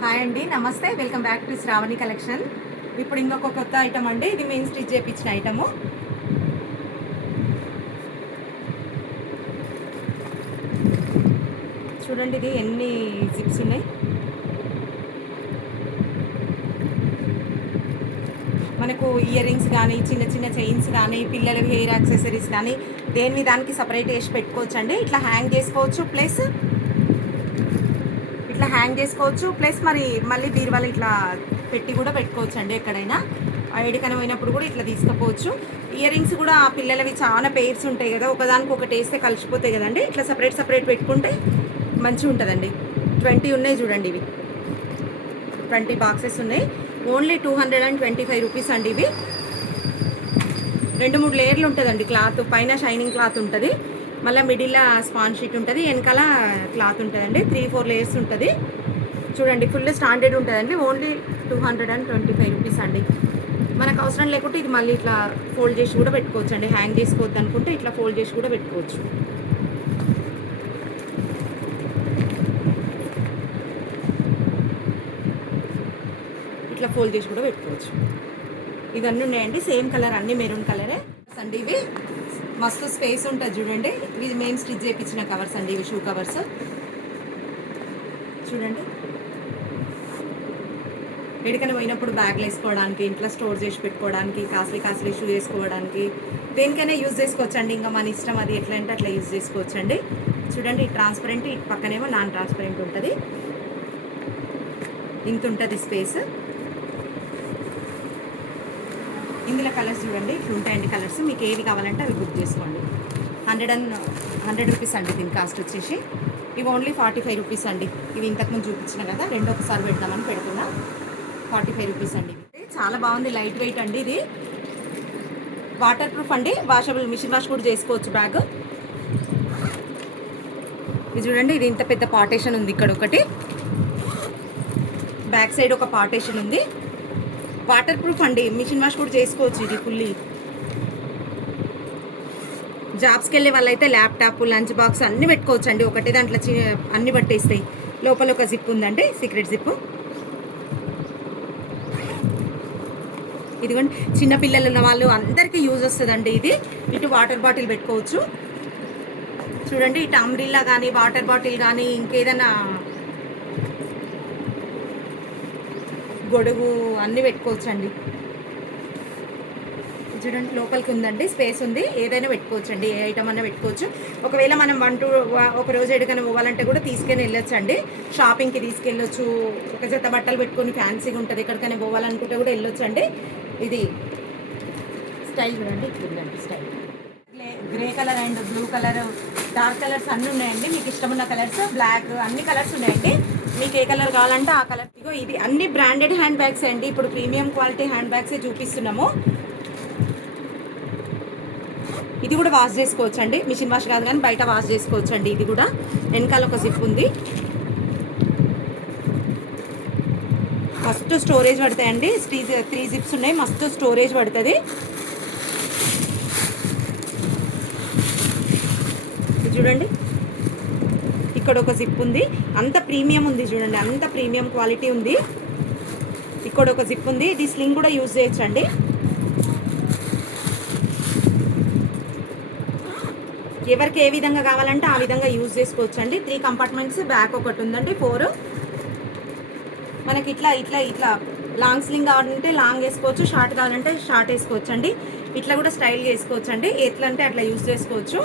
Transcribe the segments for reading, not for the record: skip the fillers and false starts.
Hi అండి, నమస్తే. Welcome back to Shravani collection. ఇప్పుడు ఇంకొక కొత్త ఐటమ్ అండి. ఇది మెయిన్ స్టిచ్ చేయించిన ఐటము. చూడండి, ఇది ఎన్ని జిప్స్ ఉన్నాయి. మనకు ఇయర్ రింగ్స్ కానీ, చిన్న చిన్న చైన్స్ కానీ, పిల్లల హెయిర్ యాక్సెసరీస్ కానీ దేని దానికి సపరేట్ వేసి పెట్టుకోవచ్చు అండి. ఇట్లా హ్యాంగ్ చేసుకోవచ్చు, ప్లస్ మరి మళ్ళీ బీరువాళ్ళు ఇట్లా పెట్టి కూడా పెట్టుకోవచ్చు అండి. ఎక్కడైనా ఎడికైనా పోయినప్పుడు కూడా ఇట్లా తీసుకుపోవచ్చు. ఇయర్ రింగ్స్ కూడా పిల్లలవి చాలా పెయిర్స్ ఉంటాయి కదా, ఒకదానికి ఒకటి వేస్తే కలిసిపోతాయి కదండి. ఇట్లా సపరేట్ పెట్టుకుంటే మంచిగా ఉంటుందండి. 20 ఉన్నాయి చూడండి, ఇవి 20 బాక్సెస్ ఉన్నాయి. ఓన్లీ 225 రూపీస్ అండి. ఇవి 2-3 లేయర్లు ఉంటుందండి. క్లాత్ పైన షైనింగ్ క్లాత్ ఉంటుంది, మళ్ళీ మిడిల్లో స్పాంజ్ షీట్ ఉంటుంది, వెనకాల క్లాత్ ఉంటుందండి. 3-4 లేయర్స్ ఉంటుంది. చూడండి, ఫుల్ స్టాండర్డ్ ఉంటుందండి. ఓన్లీ 225 రూపీస్ అండి. మనకు అవసరం లేకుంటే ఇది మళ్ళీ ఇట్లా ఫోల్డ్ చేసి కూడా పెట్టుకోవచ్చు అండి. హ్యాంగ్ చేసుకోవద్దు అనుకుంటే ఇట్లా ఫోల్డ్ చేసి కూడా పెట్టుకోవచ్చు. ఇట్లా ఫోల్డ్ చేసి కూడా పెట్టుకోవచ్చు. ఇవన్నీ ఉన్నాయండి, సేమ్ కలర్, అన్ని మెరూన్ కలరే అండి. ఇవి మస్తు స్పేస్ ఉంటుంది చూడండి. ఇది మెయిన్ స్టిచ్ చేయించిన కవర్స్ అండి. ఇవి షూ కవర్స్ చూడండి. ఎక్కడికైనా పోయినప్పుడు బ్యాగ్లు వేసుకోవడానికి, ఇంట్లో స్టోర్ చేసి పెట్టుకోవడానికి, కాస్ట్లీ షూ వేసుకోవడానికి, దేనికైనా యూజ్ చేసుకోవచ్చండి. ఇంకా మన ఇష్టం, అది ఎట్లా అంటే అట్లా యూజ్ చేసుకోవచ్చండి. చూడండి, ఈ ట్రాన్స్పరెంట్, ఇటు పక్కనేమో నాన్ ట్రాన్స్పరెంట్ ఉంటుంది. ఇంత ఉంటుంది స్పేస్. ఇందులో కలర్స్ చూడండి, ఇట్లా ఉంటాయండి కలర్స్. మీకు ఏవి కావాలంటే అవి బుక్ చేసుకోండి. 100 రూపీస్ అండి దీని కాస్ట్ వచ్చేసి. ఇవి ఓన్లీ 45 రూపీస్ అండి. ఇవి ఇంతకుముందు చూపించిన కదా, రెండో ఒకసారి పెడదామని పెడుతున్నా. 45 రూపీస్ అండి. చాలా బాగుంది, లైట్ వెయిట్ అండి. ఇది వాటర్ ప్రూఫ్ అండి, వాషబుల్, మిషన్ వాష్ కూడా చేసుకోవచ్చు. బ్యాగ్ ఇది చూడండి, ఇది ఇంత పెద్ద పార్టేషన్ ఉంది. ఇక్కడ ఒకటి, బ్యాక్ సైడ్ ఒక పార్టేషన్ ఉంది. వాటర్ ప్రూఫ్ అండి, మిషన్ వాష్ కూడా చేసుకోవచ్చు. ఇది ఫుల్లీ జాబ్స్కి వెళ్ళే వాళ్ళైతే ల్యాప్టాప్, లంచ్ బాక్స్ అన్నీ పెట్టుకోవచ్చు అండి. ఒకటే దాంట్లో అన్నీ పట్టేస్తాయి. లోపల ఒక జిప్ ఉందండి, సీక్రెట్ జిప్. ఇదిగోండి, చిన్నపిల్లలు ఉన్న వాళ్ళు అందరికీ యూజ్ వస్తుందండి ఇది. ఇటు వాటర్ బాటిల్ పెట్టుకోవచ్చు. చూడండి, ఇటు అంబ్రిల్లా కానీ, వాటర్ బాటిల్ కానీ, ఇంకేదైనా గొడుగు అన్నీ పెట్టుకోవచ్చు అండి. చూడండి, లోపలికి ఉందండి, స్పేస్ ఉంది. ఏదైనా పెట్టుకోవచ్చు అండి, ఏ ఐటమ్ అన్నా పెట్టుకోవచ్చు. ఒకవేళ మనం ఒక రోజు ఎక్కడికైనా పోవాలంటే కూడా తీసుకొని వెళ్ళొచ్చు అండి. షాపింగ్కి తీసుకెళ్ళొచ్చు. ఒక జత బట్టలు పెట్టుకొని ఫ్యాన్సీగా ఉంటుంది, ఎక్కడికైనా పోవాలనుకుంటే కూడా వెళ్ళొచ్చు అండి. ఇది స్టైల్ చూడండి, ఇట్లుందండి style. Grey colour and blue colour, dark colours అన్నీ ఉన్నాయండి. మీకు ఇష్టమున్న కలర్స్, బ్లాక్, అన్ని కలర్స్ ఉన్నాయండి. మీకు ఏ కలర్ కావాలంటే ఆ కలర్. ఇగో ఇది అన్ని బ్రాండెడ్ హ్యాండ్ బ్యాగ్స్ అండి. ఇప్పుడు ప్రీమియం క్వాలిటీ హ్యాండ్ బ్యాగ్సే చూపిస్తున్నాము. ఇది కూడా వాష్ చేసుకోవచ్చు అండి. మిషన్ వాష్ కాదు కానీ బయట వాష్ చేసుకోవచ్చు అండి. ఇది కూడా వెనకాల ఒక జిప్ ఉంది. మస్తు స్టోరేజ్ పడతాయండి. 3 జిప్స్ ఉన్నాయి, మస్తు స్టోరేజ్ పడుతుంది. చూడండి, ఇక్కడ ఒక జిప్ ఉంది. అంత ప్రీమియం ఉంది చూడండి, అంత ప్రీమియం క్వాలిటీ ఉంది. ఇక్కడ ఒక జిప్ ఉంది. ఇది స్లింగ్ కూడా యూజ్ చేయొచ్చండి. ఎవరికి ఏ విధంగా కావాలంటే ఆ విధంగా యూజ్ చేసుకోవచ్చు అండి. 3 కంపార్ట్మెంట్స్, బ్యాక్ ఒకటి ఉందండి, 4. మనకి ఇట్లా లాంగ్ స్లింగ్ కావాలంటే లాంగ్ వేసుకోవచ్చు, షార్ట్ కావాలంటే షార్ట్ వేసుకోవచ్చు అండి. ఇట్లా కూడా స్టైల్ చేసుకోవచ్చు అండి. ఎట్లా అంటే అట్లా యూజ్ చేసుకోవచ్చు.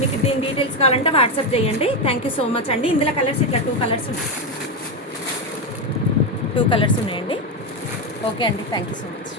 మీకు దీని డీటెయిల్స్ కావాలంటే వాట్సాప్ చేయండి. థ్యాంక్ యూ సో మచ్ అండి. ఇందులో కలర్స్ ఇట్లా 2 కలర్స్ ఉన్నాయి. 2 కలర్స్ ఉన్నాయండి. ఓకే అండి, థ్యాంక్ యూ సో మచ్.